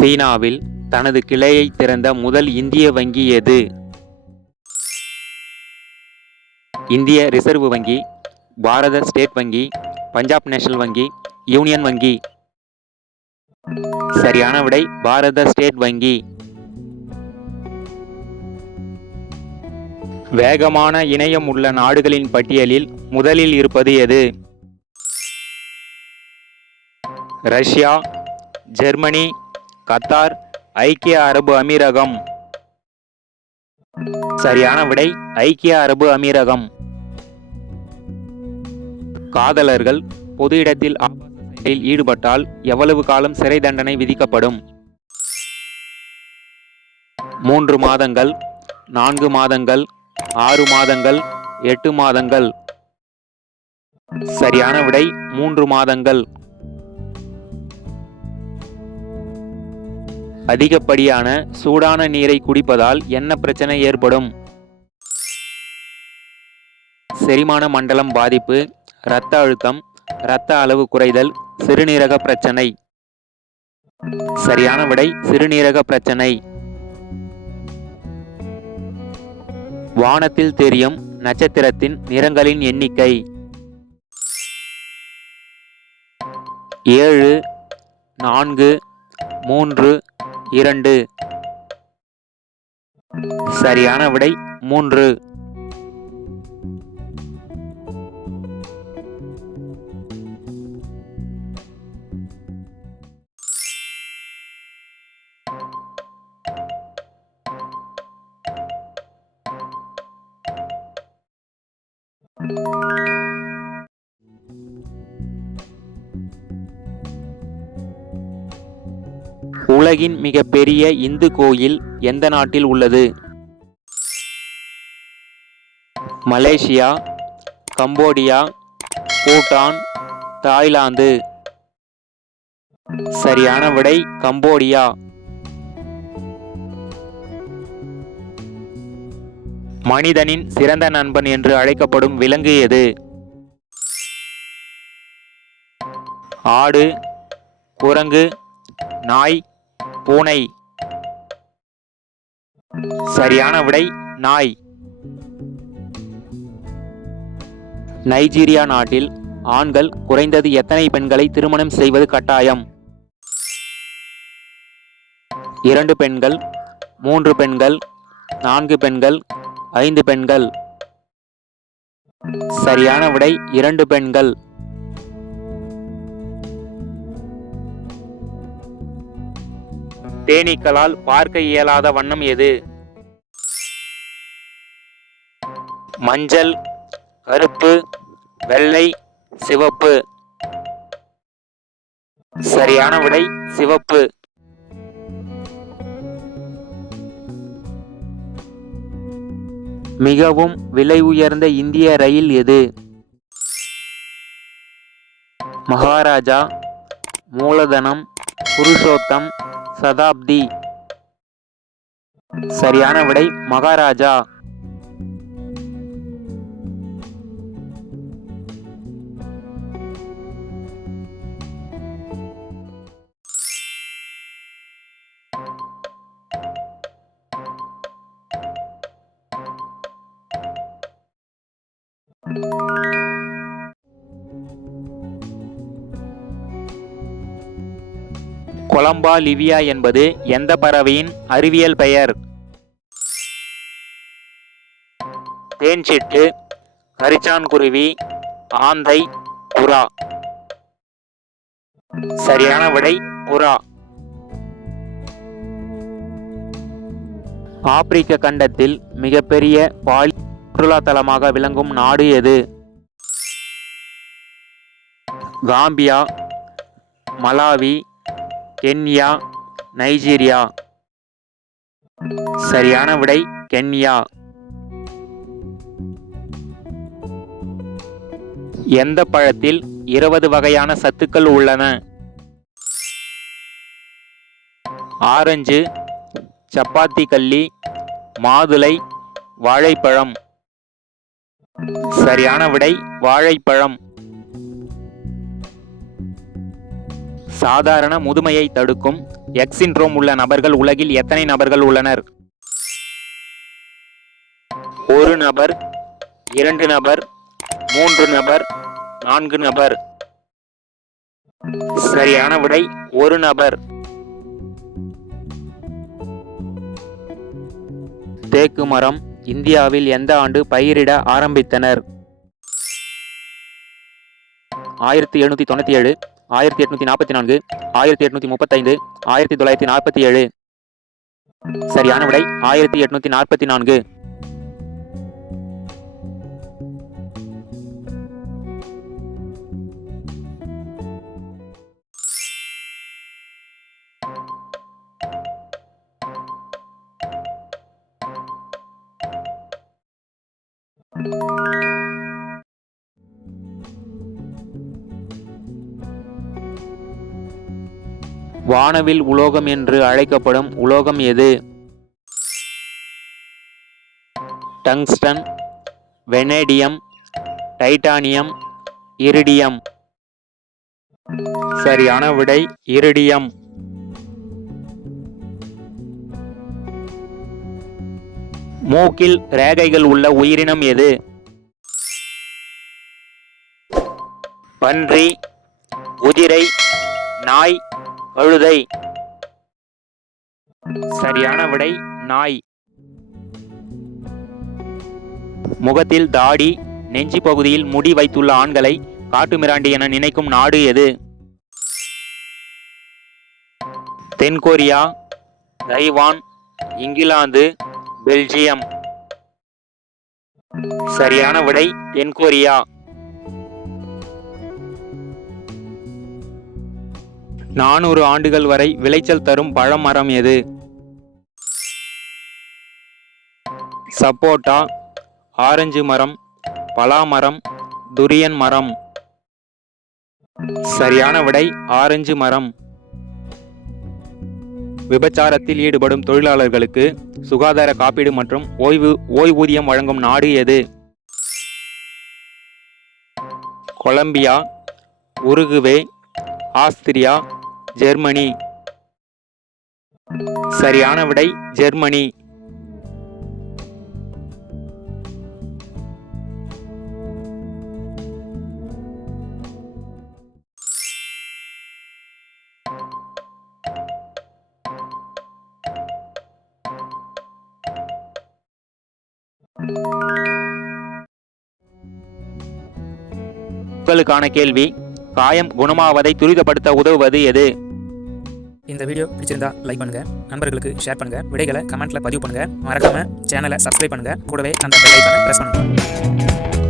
சீனாவில் தனது கிளையை திறந்த முதல் இந்திய வங்கி எது? இந்திய ரிசர்வ் வங்கி, பாரத ஸ்டேட் வங்கி, பஞ்சாப் நேஷனல் வங்கி, யூனியன் வங்கி. சரியான விடை பாரத ஸ்டேட் வங்கி. வேகமான இணையம் உள்ள நாடுகளின் பட்டியலில் முதலில் இருப்பது எது? ரஷ்யா, ஜெர்மனி, கத்தார், ஐக்கிய அரபு அமீரகம். சரியான விடை ஐக்கிய அரபு அமீரகம். காதலர்கள் பொது இடத்தில் ஆபாசத்தில் ஈடுபட்டால் எவ்வளவு காலம் சிறை தண்டனை விதிக்கப்படும்? 3 மாதங்கள், 4 மாதங்கள், 6 மாதங்கள், 8 மாதங்கள். சரியான விடை 3 மாதங்கள். அதிகப்படியான சூடான நீரை குடிப்பதால் என்ன பிரச்சனை ஏற்படும்? செரிமான மண்டலம் பாதிப்பு, இரத்த அழுத்தம், இரத்த அளவு குறைதல், சிறுநீரக பிரச்சனை. சரியான விடை சிறுநீரக பிரச்சனை. வானத்தில் தெரியும் நட்சத்திரத்தின் நிறங்களின் எண்ணிக்கை 7, 4, 3, 2. சரியான விடை 3. உலகின் மிகப்பெரிய இந்து கோயில் எந்த நாட்டில் உள்ளது? Malaysia, Cambodia, Bhutan, Thailand. சரியான விடை கம்போடியா. மனிதனின் சிறந்த நண்பன் என்று அழைக்கப்படும் விலங்கு எது? ஆடு, குரங்கு, நாய், பூனை. சரியான விடை நாய். நைஜீரியா நாட்டில் ஆண்கள் குறைந்தது எத்தனை பெண்களை திருமணம் செய்வது கட்டாயம்? 2 பெண்கள், 3 பெண்கள், 4 பெண்கள், 5 பெண்கள். சரியான விடை 2 பெண்கள். தேனீக்களால் பார்க்க இயலாத வண்ணம் எது? மஞ்சள், கருப்பு, வெள்ளை, சிவப்பு. சரியான விடை சிவப்பு. மிகவும் விலை உயர்ந்த இந்திய ரயில் எது? மகாராஜா, மூலதனம், புருஷோத்தம், சதாப்தி. சரியான விடை மகாராஜா. கொலம்பா லிவியா என்பது எந்த பறவையின் அறிவியல் பெயர்? தேன்சிட்டு, கரிச்சான்குருவி, ஆந்தை, புறா. சரியான விடை புறா. ஆப்பிரிக்க கண்டத்தில் மிகப்பெரிய சுற்றுலா தலமாக விளங்கும் நாடு எது? Gambia, Malawi, Kenya, Nigeria. சரியான விடை கென்யா. எந்த பழத்தில் 20 வகையான சத்துக்கள் உள்ளன? ஆரஞ்சு, சப்பாத்தி கல்லி, மாதுளை, வாழைப்பழம். சரியான விடை வாழைப்பழம். சாதாரண முதுமையை தடுக்கும் எக்ஸ் சிண்ட்ரோம் உள்ள நபர்கள் உலகில் எத்தனை நபர்கள் உள்ளனர்? 1 நபர், 2 நபர், 3 நபர், 4 நபர். சரியான விடை 1 நபர். தேக்கு மரம் இந்தியாவில் எந்த ஆண்டு பயிரிட ஆரம்பித்தனர்? 1797, 1844, 1835, 1947. சரியான விடை 1844. வானவில் உலோகம் என்று அழைக்கப்படும் உலோகம் எது? Tungsten, vanadium, titanium, iridium. சரியான விடை இரிடியம். மூக்கில் ரேகைகள் உள்ள உயிரினம் எது? பன்றி, குதிரை, நாய், கழுதை. சரியான விடை நாய். முகத்தில் தாடி, நெஞ்சு பகுதியில் முடி வைத்துள்ள ஆண்களை காட்டுமிராண்டி என நினைக்கும் நாடு எது? தென்கொரியா, தைவான், இங்கிலாந்து, பெல்ஜியம். சரியான விடை தென்கொரியா. 400 ஆண்டுகள் வரை விளைச்சல் தரும் பழமரம் எது? சப்போட்டா, ஆரஞ்சு மரம், பலா மரம், துரியன் மரம். சரியான விடை ஆரஞ்சு மரம். விபச்சாரத்தில் ஈடுபடும் தொழிலாளர்களுக்கு சுகாதார காப்பீடு மற்றும் ஓய்வூதியம் வழங்கும் நாடு எது? Colombia, Uruguay, Austria, Germany. சரியான விடை ஜெர்மனி. உங்களுக்கான கேள்வி, காயம் குணமாவதை துரிதப்படுத்த உதவுவது எது? இந்த வீடியோ பிடிச்சிருந்தா லைக் பண்ணுங்க, நண்பர்களுக்கு ஷேர் பண்ணுங்க, விடைகளை கமெண்ட்ல பதிவு பண்ணுங்க, மறக்காம சேனலை சப்ஸ்கிரைப் பண்ணுங்க, கூடவே அந்த பெல் ஐகானை பிரஸ் பண்ணுங்க.